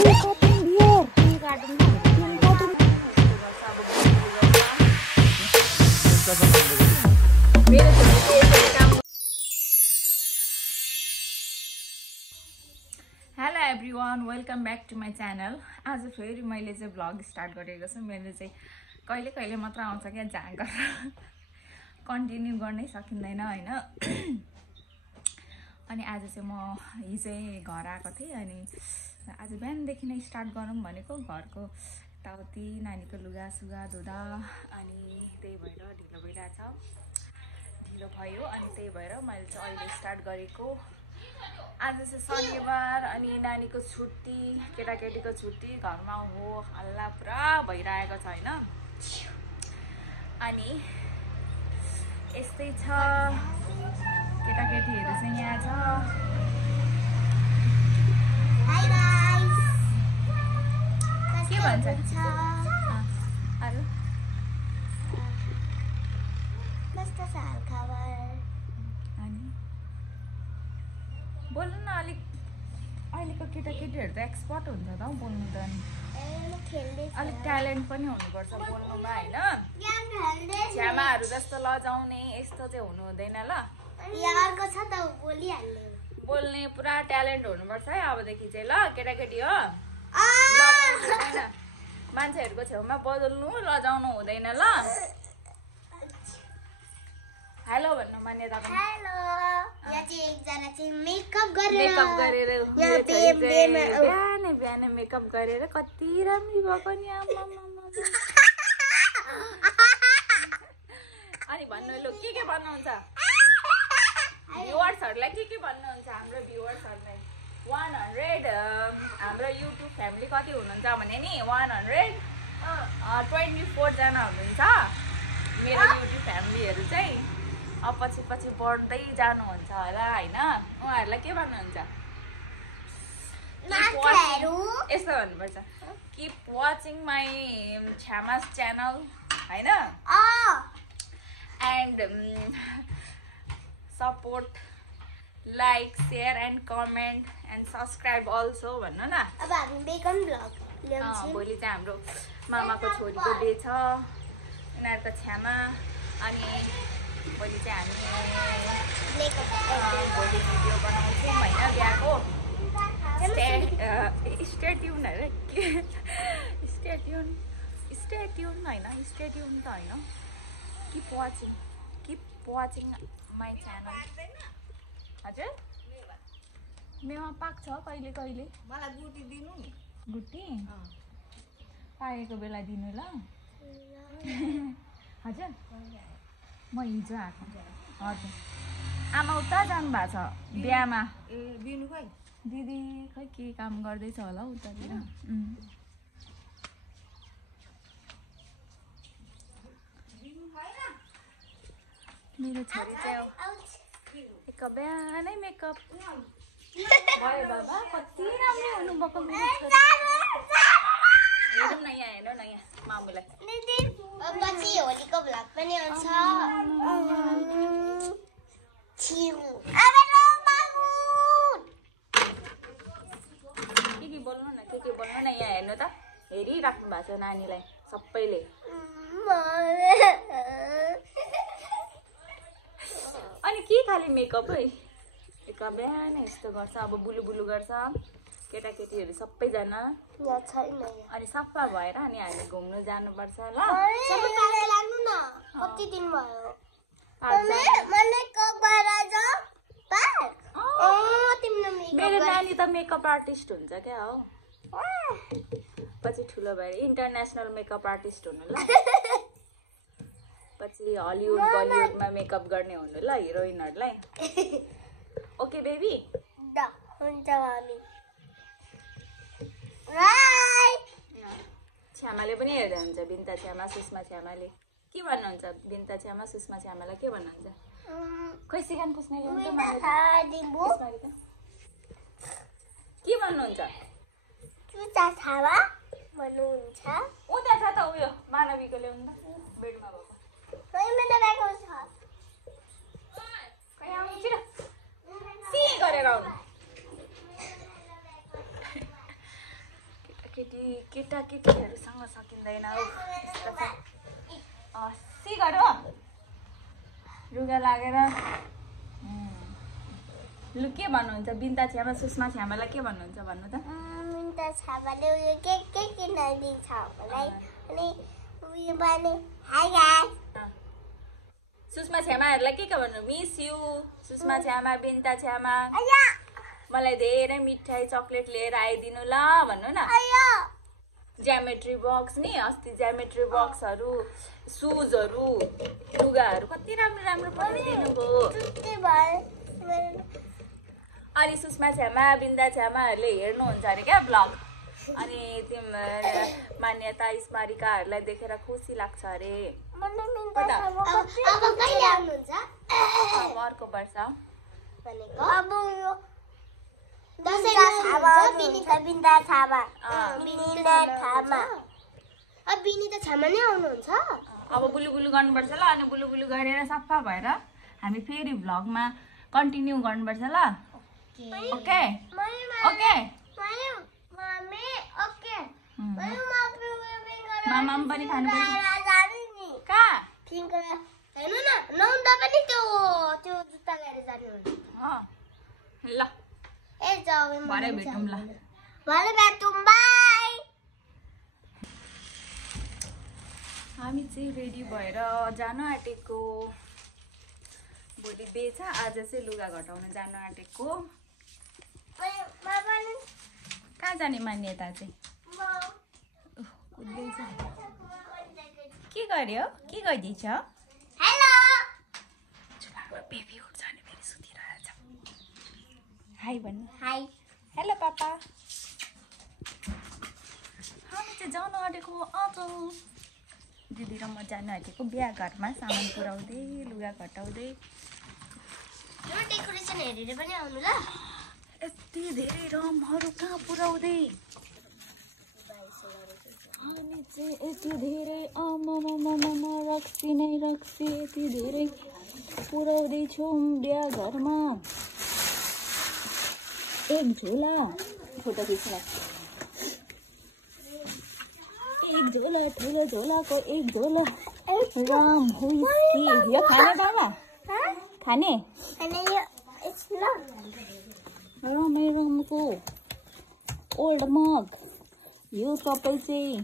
Hello everyone, welcome back to my channel. आज फेरि मैले चाहिँ भ्लग स्टार्ट गरेको छु। मेरो चाहिँ कहिले कहिले मात्र आउँछ क्या, जहाँ गरेर कन्टिन्यू गर्नै सकिँदैन होइन। अनि आज चाहिँ म हिजै घर आएको थिएँ। अनि आज बिहानदेखि नै स्टार्ट गरौँ भनेको, घरको यताउति नानीको लुगा सुगा धुँदा, अनि त्यही भएर ढिलो भइरहेछ, ढिलो भयो। अनि त्यही भएर मैले चाहिँ अहिले स्टार्ट गरेको। आज चाहिँ शनिबार अनि नानीको छुट्टी, केटाकेटीको छुट्टी, घरमा हो हल्ला पुरा भइरहेको छ होइन। अनि यस्तै छ, केटाकेटीहरू चाहिँ यहाँ छ। के भन्छ अरू अनि बोल्नु न अलिक। अहिलेको केटाकेटीहरू त एक्सपर्ट हुन्छ त हौ बोल्नु त। अलिक ट्यालेन्ट पनि हुनुपर्छ बोल्नुमा होइन। छ्यामाहरू जस्तो लजाउने यस्तो चाहिँ हुनु हुँदैन ल। बोल्ने पुरा ट्यालेन्ट हुनुपर्छ है अबदेखि चाहिँ ल। केटाकेटी हो मान्छेहरूको छेउमा बदल्नु लजाउनु हुँदैन ल। हेलो भन्नु मान्यता। हेलो। यहाँ चाहिँ एकजना चाहिँ मेकअप गरेर बिहानै मेकअप गरेर कति राम्रो भएको नि। अनि भन्नु लु के भन्नुहुन्छ भ्युवर्सहरूलाई, के भन्नुहुन्छ हाम्रो भ्युवर्सहरूलाई। 100 हाम्रो युट्युब फ्यामिली कति हुनुहुन्छ भने नि 124 जना हुनुहुन्छ मेरो युट्युब फ्यामिलीहरू चाहिँ। अब पछि पछि बढ्दै जानुहुन्छ होला होइन। उहाँहरूलाई के भन्नुहुन्छ, यस्तो भन्नुपर्छ, किप वाचिङ माई छ्यामास च्यानल होइन। And support, like, share and comment and subscribe also भन्नु न। अब हामी बेकन भ्लग भोलि चाहिँ हाम्रो मामाको छोरीको डे छ, उनीहरूको छ्यामा। अनि भोलि चाहिँ हामी भोलि भिडियो बनाउँछौँ होइन बिहाको। स्टेट्युन अरे के स्टेट्युन होइन, स्टेट्युन त होइन। Keep watching my channel. हजुर मेवा पाक्छ कहिले कहिले। मलाई गुटी दिनु नि। गुटी पाकेको बेला दिनु ल। हजुर म हिजो आएको। हजुर आमा उता जानु भएको छ बिहामा। दिनु खै दिदी खै के काम गर्दैछ होला उतातिर। मेरो छोरी चाहिँ बिहानै मेकअप भयो बाबा, कति राम्रो हुनुभएको मेरो छोरी। हेरौँ न यहाँ, हेर्नु न यहाँ मामुलाई। पछि होलीको भ्लग पनि आउँछ। के बोल्नु न, के बोल्नु न यहाँ हेर्नु त। हेरिराख्नु भएको छ नानीलाई सबैले। अनि के खाले मेकअप है, मेकअप बिहान यस्तो गर्छ। अब बुलु बुलु गर्छ केटाकेटीहरू सबैजना। अनि सफा भएर अनि हामी घुम्नु जानुपर्छ ल। कति दिन भयो मेरो नानी त मेकअप आर्टिस्ट हुन्छ क्या हो। पछि ठुलो भएर इन्टरनेसनल मेकअप आर्टिस्ट हुनु ल। पछि हलिउड बलिउडमा मेकअप गर्ने हुनु ल हिरोइनहरूलाई। Okay baby. हुन्छ मामी। छ्यामाले पनि हेर्दै हुन्छ, बिन्ता छ्यामा सुषमा छ्यामाले। के भन्नुहुन्छ बिन्ता छ्यामा सुषमा छ्यामालाई के भन्नुहुन्छ? खै सिकान पुस्ने के भन्नुहुन्छ? उता छ त उयो मानवीको ल्याउनु त बेडमा भएको। खै आउँछ र सी गरेर आउनु। केटाकेटीहरूसँग सकिँदैन सी गर्यो रुगा लागेर लु के भन्नुहुन्छ बिन्ता छ्यामा सुषमा छ्यामालाई के भन्नुहुन्छ भन्नु त बिन्ता छ्यामाले उयो के किनाइदिन्छ मलाई अनि उयो भने हाई गाइस सुषमा छ्यामाहरूलाई के भन्नु मिस यु सुषमा छ्यामा बिन्ता छ्यामा मलाई धेरै मिठाई चक्लेट लिएर आइदिनु ल भन्नु न ज्यामेट्री बक्स नि अस्ति ज्यामेट्री बक्सहरू सुजहरू लुगाहरू कति राम्रो राम्रो पठाइदिनु भयो अनि सुषमा छ्यामा बिन्दा छ्यामाहरूले हेर्नुहुन्छ अरे क्या ब्लग अनि मान्यता स्मारिकाहरूलाई देखेर खुसी लाग्छ अरे अर्को वर्ष अब बुलुबुलु गर्नुपर्छ ल अनि बुलुबुलु गरेर सफा भएर हामी फेरि भ्लगमा कन्टिन्यू गर्नुपर्छ ल ओके ओके मामा पनि खानुपर्छ कहाँ ल भरे भेटौँ ल हामी चाहिँ रेडी भएर जान आँटेको भोलि बेच आज चाहिँ लुगा घटाउन जान आँटेको कहाँ जाने मान्यता चाहिँ के गर्यो के गर्दैछ बेबी उठ्छ भने फेरि सुतिरहेछ हाई भन्नु हाई हेलो पापा हामी चाहिँ जानु आँटेको आज दिदी र म जानु आँटेको बिहा घरमा सामान पुऱ्याउँदै लुगा घटाउँदै डेकोरेसन हेरेर पनि आउनु ल यति धेरै रमहरू कहाँ पुऱ्याउँदै हामी चाहिँ यति धेरै आमामामामा रक्सी नै रक्सी यति धेरै पुऱ्याउँदैछौँ बिहा घरमा एक झोला फोटो खिच्न एक झोला ठुलो झोलाको एक झोला राम हुइस्की यो खाने बाबा खाने रमको ओल्ड मग यो सबै चाहिँ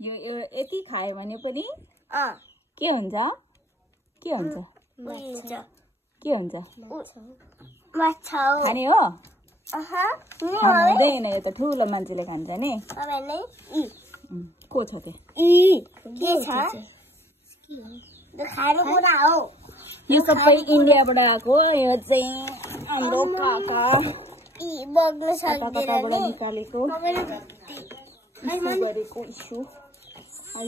यो यति खायो भने पनि के हुन्छ के हुन्छ के हुन्छ खाने हो हुँदैन यो त ठुलो मान्छेले खान्छ नि को छ त्यो यो सबै इन्डियाबाट आएको यो चाहिँ हाम्रो काका कताबाट निकालेको गरेको इस्यु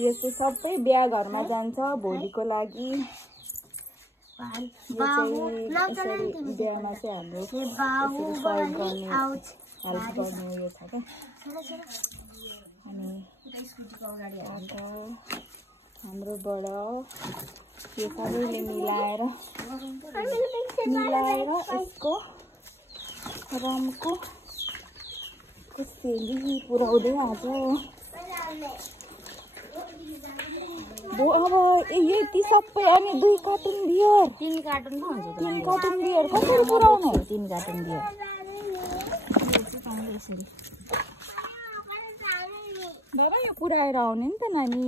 यस्तो सबै बिहा घरमा जान्छ भोलिको लागि बिहामा चाहिँ हाम्रो हेल्प गर्ने उयो छ क्या अनि हाम्रोबाट यो सबैले मिलाएर यसको रमको सेली पुऱ्याउँदै आज अब यति सबै अनि 2 कार्टुन बियर 3 कार्टुन बियर कसरी पुऱ्याउने 3 कार्टुन बियर बाबा यो पुऱ्याएर आउने नि त नानी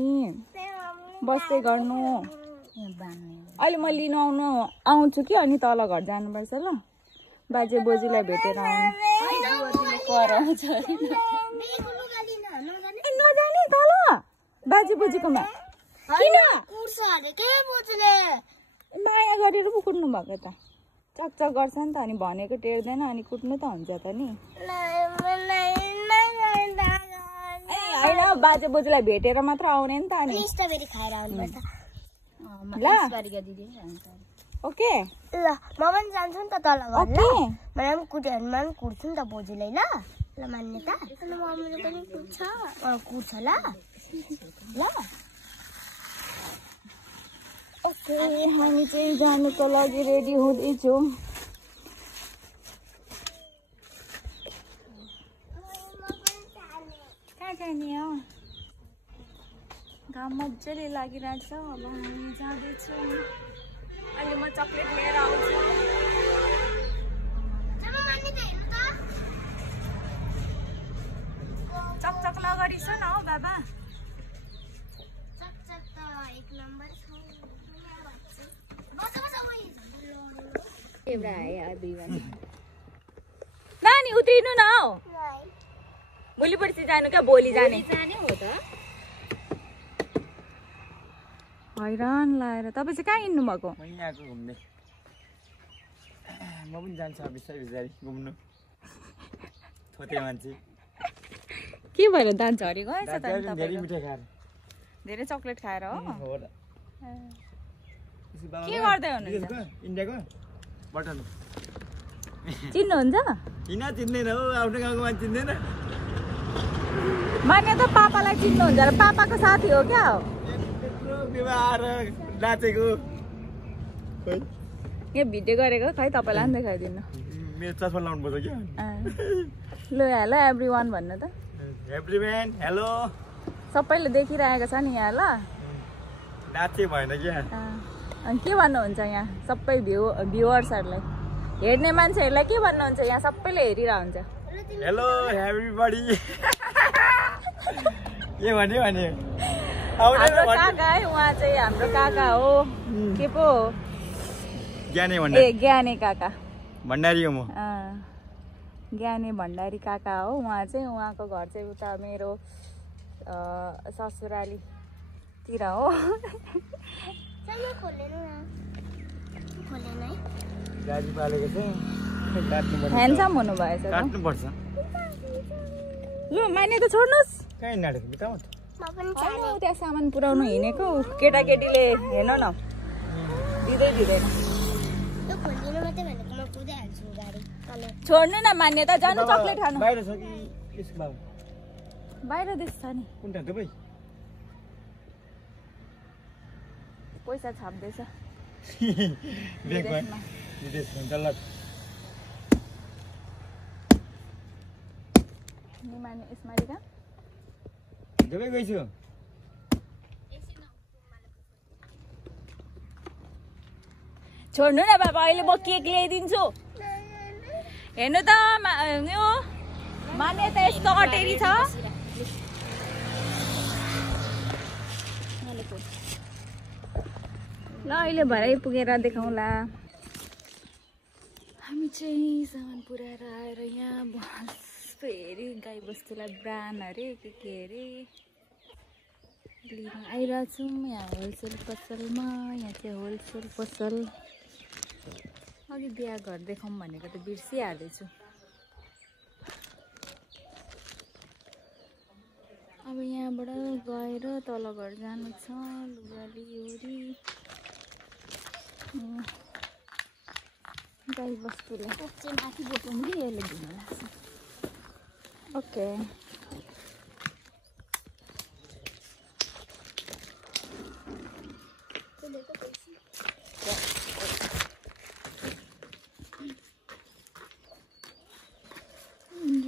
बस्दै गर्नु अहिले म लिन आउँछु कि अनि तल घर जानुपर्छ ल बाजे बोजूलाई भेटेर नजाने तल बाजे बोजूकोमा किन माया गरेर पो कुट्नु भएको त चकचक गर्छ नि त अनि भनेको टेर्दैन अनि कुट्नु त हुन्छ त नि होइन बाजे बोजूलाई भेटेर मात्र आउने नि त अनि ल ओके ल म पनि जान्छु नि त तल घर ल मलाई पनि कुटेरमा पनि कुट्छु नि त बोजूलाई ल ल मान्यता मम्मीले पनि कुट्छ कुट्छ ल ल ओके हामी चाहिँ जानुको लागि रेडी हुँदैछौँ क्या नि हो घाम मजाले लागिरहेको छ अब हामी जाँदैछौँ अहिले म चक्लेट लिएर आउँछु चकचक लगरी छ न हौ बाबा नानी उत्रिनु न हौ भोलि पर्सि जानु क्या भोलि जाने हो त हैरान लाएर तपाईँ चाहिँ कहाँ हिँड्नु भएको म यहाँको घुम्ने म पनि जान्छु बिस्तारै बिस्तारै घुम्नु थोते मान्छे के भएर दाँत झरेको है धेरै मिठाई खाएर धेरै चक्लेट खाएर हो हो र के गर्दै हुनुहुन्छ इन्डियाको बटन चिन्नुहुन्छ किन चिन्दैन हौ आफ्नो गाउँको मान्छे चिन्दैन माने त पापालाई चिन्नुहुन्छ र पापाको साथी हो क्या हो त्यत्रो व्यवहार नाचेको खोइ यो भिडियो गरेको खै तपाईँलाई पनि देखाइदिनु मेरो चस्मा लाउनु पर्छ क्या ल हेलो एभ्री वान भन्नु त एभ्रिम्यान हेलो सबैले देखिरहेको छ नि यहाँ ल नाचे भएन क्या अनि के भन्नुहुन्छ यहाँ सबै भ्युवर्सहरूलाई हेर्ने मान्छेहरूलाई के भन्नुहुन्छ यहाँ सबैले हेरिरहेको हुन्छ हेलो एभ्रीबडी के भन्यो भने हाम्रो काका है उहाँ चाहिँ हाम्रो काका हो के पो ज्ञाने ए भण्डारी ज्ञाने काका भण्डारी हो म ज्ञाने भण्डारी काका हो उहाँ चाहिँ उहाँको घर चाहिँ उता मेरो ससुरालीतिर हो गाडी पालेको छ ह्यान्डसम हुनुभएछ त काट्नुपर्छ लु माने त छोड्नुहोस् कहीँ नाटेको बिताउ त्यहाँ सामान पुऱ्याउनु हिँडेको केटाकेटीले हेर्नु न दिँदै दिँदैन छोड्नु न मान्यता जानु चक्लेट खानु बाहिर छ कि यसको बाबु बाहिर देश छ नि कुन ठाउँ दुबई पैसा छाप्दैछ ब्याङ्कमा विदेश हुन्छ ल निमाने स्मारिका दुबई गइछु छोड्नु न बाबा अहिले म केक ल्याइदिन्छु हेर्नु त यो मान्यता यस्तो अटेरी छ ल अहिले भरै पुगेर देखाउँला हामी चाहिँ सामान पुऱ्याएर आएर यहाँ फेरि गाई बस्तुलाई ब्रान्ड अरे के अरे लिन आइरहेछौँ यहाँ होलसेल पसलमा यहाँ चाहिँ होलसेल पसल अघि बिहा घर देखाउँ भनेको त बिर्सिहाल्दैछु अब यहाँबाट गएर तल घर जानु छ लुगा लिओरी गाई बस्तुलाई माथि बोकाउनु कि यसले घुम्न लाग्छ ओके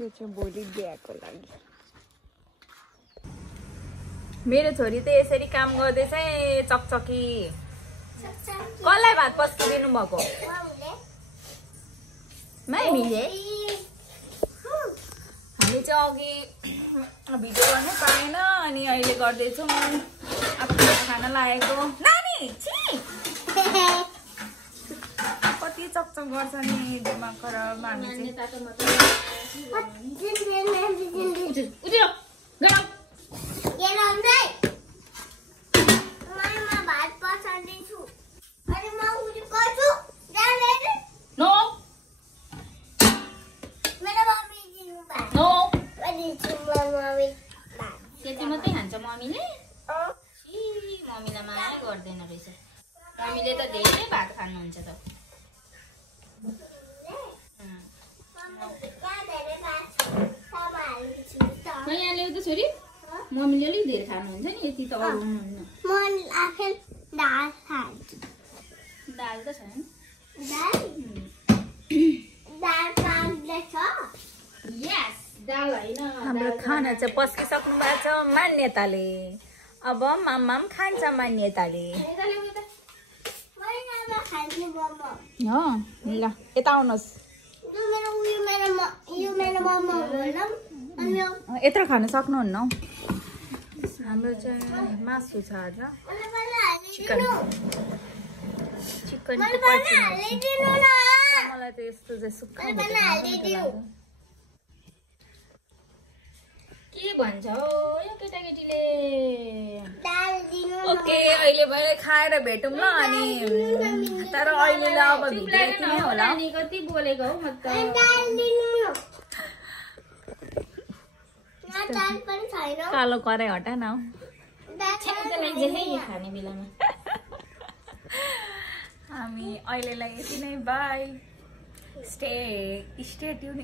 यो चाहिँ भोलि बिहाको लागि मेरो छोरी त यसरी काम गर्दैछ है चकचकी कसलाई भात पस्किदिनु भएको माइमीले हामी चाहिँ अघि भिडियो गर्नै पाएन अनि अहिले गर्दैछौँ आफ्नो खाना लागेको नानी कति चकचक गर्छ नि दिमाग खराब हामी त्यति मात्रै खान्छ मम्मीले मम्मीलाई माया गर्दैन रहेछ मम्मीले त धेरै भात खानुहुन्छ त यहाँ ल्याउ त छोरी मम्मीले अलिक धेरै खानुहुन्छ नि यति त अरू हुनुहुन्न दाल त छ नि यस दाल होइन हाम्रो खाना चाहिँ पस्किसक्नु भएको छ मान्यताले। अब माम खान्छ मान्यताले। हो ल यता आउनुहोस्। यत्रो खान सक्नुहुन्न हौ। हाम्रो चाहिँ मासु छ आज, चिकन मलाई त यस्तो चाहिँ सुक्खा के भन्छ हो यो केटाकेटीले? ओके अहिले भए खाएर भेटौँ ल। अनि तर अहिले ल अब भिडियो यति नै होला। कति बोलेको हौ म त। कालो कराई हटा न। खाने बेलामा हामी अहिलेलाई यति नै बाई। स्टे ट्युन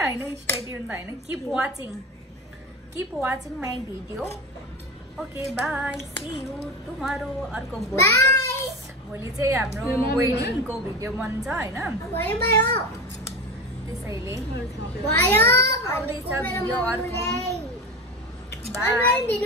होइन स्टे ट्युन त होइन, keep watching my video. Okay bye, see you tomorrow. अर्को भोलि चाहिँ हाम्रो वेडिङको भिडियो बन्छ होइन, त्यसैले आउँदैछ भिडियो अर्को। बाई।